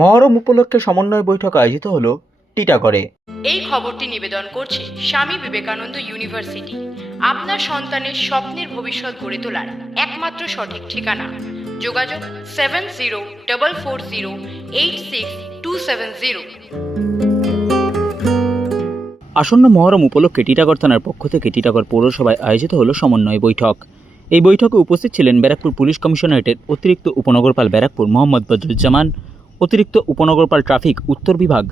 মহরম উপলক্ষে সমন্বয় বৈঠক আয়োজিত হলো টিটাগড়ে। এই খবরটি নিবেদন করছে স্বামী বিবেকানন্দ ইউনিভার্সিটি, আপনার সন্তানের স্বপ্নের ভবিষ্যৎ গড়ে তোলার একমাত্র সঠিক ঠিকানা। যোগাযোগ 7044086270। আসন্ন মহরম উপলক্ষে টিটাগড় থানার পক্ষ থেকে টিটাগড় পৌরসভায় আয়োজিত হলো সমন্বয় বৈঠক। এই বৈঠকে উপস্থিত ছিলেন ব্যারাকপুর পুলিশ কমিশনারেটের অতিরিক্ত উপনগরপাল ব্যারাকপুর মোহাম্মদ বদরুজ্জামান, অতিরিক্ত উপনগরপাল ট্রাফিক উত্তর বিভাগ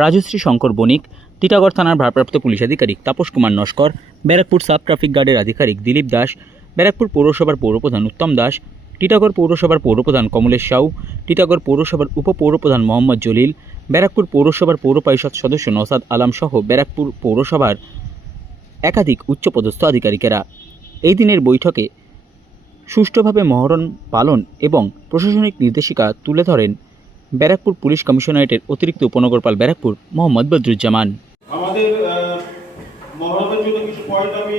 রাজশ্রী শঙ্কর বণিক, টিটাগড় থানার ভারপ্রাপ্ত পুলিশ আধিকারিক তাপস কুমার নস্কর, ব্যারাকপুর সাব ট্রাফিক গার্ডের আধিকারিক দিলীপ দাস, ব্যারাকপুর পৌরসভার পৌরপ্রধান উত্তম দাস, টিটাগড় পৌরসভার পৌরপ্রধান কমলেশ সাউ, টিটাগড় পৌরসভার উপপৌরপ্রধান মোহাম্মদ জলিল, ব্যারাকপুর পৌরসভার পৌর পরিষদ সদস্য নওসাদ আলম সহ ব্যারাকপুর পৌরসভার একাধিক উচ্চপদস্থ আধিকারিকেরা এই দিনের বৈঠকে সুষ্ঠুভাবে মহরম পালন এবং প্রশাসনিক নির্দেশিকা তুলে ধরেন ব্যারাকপুর পুলিশ কমিশনারেটের অতিরিক্ত উপনগরপাল ব্যারাকপুর মোহাম্মদ বদরুজ্জামান। আমাদের মহরমের জন্য কিছু পয়েন্ট আমি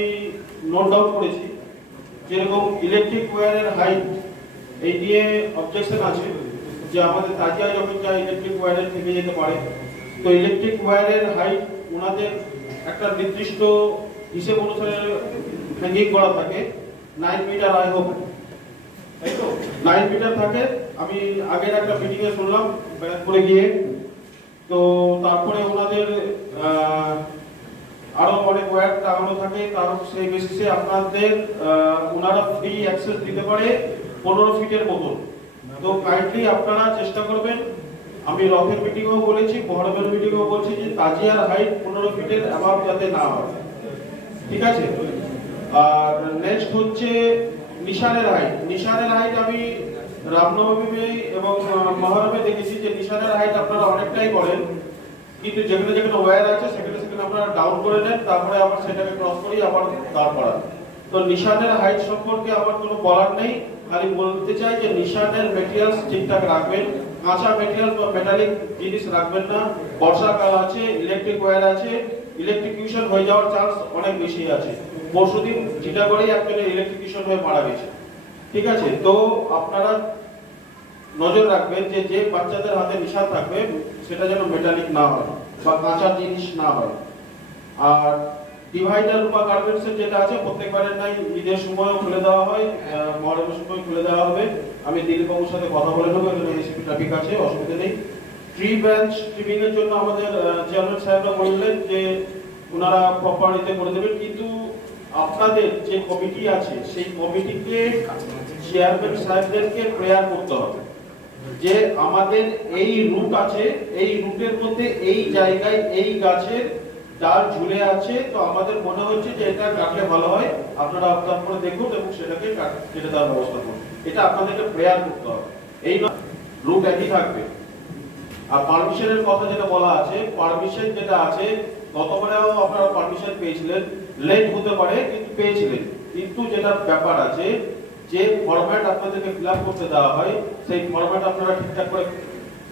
নোট ডাউন করেছি, যেরকম ইলেকট্রিক ওয়্যারের হাইট, এই নিয়ে অবজেকশন আছে যে আমাদের তাজিয়া যখন যায় ইলেকট্রিক ওয়্যারের থেকে যেতে পারে, তো ইলেকট্রিক ওয়্যারের হাইট ওনাদের একটা নির্দিষ্ট হিসেব অনুসারে হ্যাঙ্গিং করা থাকে, 9 মিটার আই হোক, তাই তো 9 মিটার থাকে। আমি আগের একটা মিটিংয়ে শুনলাম ব্যারাকপুরে গিয়ে, তো তারপরে ওনাদের আরো অনেক ওয়্যার টাঙানো থাকে, তার সেই বেসিসে আপনাদের ওনারা ফ্রি অ্যাক্সেস দিতে পারে 15 ফিটের মতন। তো কাইন্ডলি আপনারা চেষ্টা করবেন, আমি রথের মিটিংও বলেছি, মহরমের মিটিংও বলছি যে তাজিয়ার হাইট 15 ফিটের অ্যাবাভ যাতে না হয়, ঠিক আছে। আর নেক্সট হচ্ছে নিশানের হাইট। নিশানের হাইট আমি রামনবমী এবং মহরমে দেখেছি যে নিশানের হাইট আপনারা অনেকটাই করেন, কিন্তু যেখানে যেখানে ওয়্যার আছে সেখানে সেখানে আপনারা ডাউন করে নেন, তারপরে আবার সেটাকে ক্রস করি আবার দাঁড় করান। তো নিশানের হাইট সম্পর্কে আমার কোনো বলার নেই, খালি বলতে চাই যে নিশানের মেটেরিয়ালস ঠিকঠাক রাখবেন, কাঁচা মেটেরিয়াল বা মেটালিক জিনিস রাখবেন না। বর্ষাকাল আছে, ইলেকট্রিক ওয়্যার আছে, ইলেকট্রিকিউশন হয়ে যাওয়ার চান্স অনেক বেশি আছে। পরশুদিন টিটাগড়েই একজনের ইলেকট্রিকিউশন হয়ে মারা গেছে, ঠিক আছে। তো আপনারা নজর রাখবেন যে যে বাচ্চাদের হাতে নিশান থাকবে সেটা যেন মেটালিক না হয় বা কাঁচা জিনিস না হয়। আর ডিভাইডার বা গার্মেন্টসের যেটা আছে প্রত্যেকবারের নাই ঈদের সময়ও খুলে দেওয়া হয়, মহরমের সময় খুলে দেওয়া হবে। আমি দিলীপ বাবুর সাথে কথা বলে নেবো, এখানে এসিপি ট্রাফিক আছে, অসুবিধা নেই। ট্রি ব্রাঞ্চ ট্রিমিং এর জন্য আমাদের চেয়ারম্যান সাহেবরা বললেন যে ওনারা প্রপার ইতে করে দেবেন, কিন্তু আপনাদের যে কমিটি আছে সেই কমিটিকে চেয়ারম্যান সাহেবদেরকে প্রেয়ার করতে হবে যে আমাদের এই রুট আছে, এই রুটের মধ্যে এই জায়গায় এই গাছের ডাল ঝুলে আছে, তো আমাদের মনে হচ্ছে যে এটা কাটলে ভালো হয়, আপনারা আপনার করে দেখুন এবং সেটাকে কেটে দেওয়ার ব্যবস্থা করুন। এটা আপনাদেরকে প্রেয়ার করতে হবে, এই রুট একই থাকবে। আর পারমিশনের কথা যেটা বলা আছে, পারমিশন যেটা আছে গতবারেও আপনারা পারমিশন পেয়েছিলেন, লেট হতে পারে কিন্তু পেয়েছিলেন, কিন্তু যেটা ব্যাপার আছে যে ফরম্যাট আপনাদেরকে ফিল আপ করতে দেওয়া হয় সেই ফরম্যাট আপনারা ঠিকঠাক করে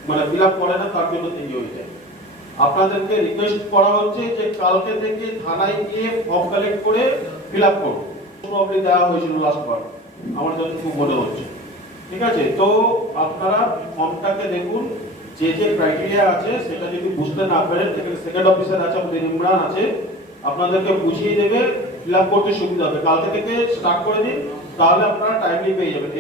মানে ফিল আপ করে না, তার জন্য দেরি হয়ে যায়। আপনাদেরকে রিকোয়েস্ট করা হচ্ছে যে কালকে থেকে থানায় গিয়ে ফর্ম কালেক্ট করে ফিল আপ করুন। প্রবলেম দেওয়া হয়েছিল লাস্টবার আমার যতটুকু মনে হচ্ছে, ঠিক আছে। তো আপনারা ফর্মটাকে দেখুন, যে যে ক্রাইটেরিয়া আছে সেটা যদি বুঝতে না পারেন সেখানে সেকেন্ড অফিসার আছে, আমাদের ইমরান আছে, আপনাদেরকে বুঝিয়ে দেবে, ফিল আপ করতে সুবিধা হবে। কালকে থেকে স্টার্ট করে দিন, তাহলে আপনারা টাইমলি পেয়ে যাবেন।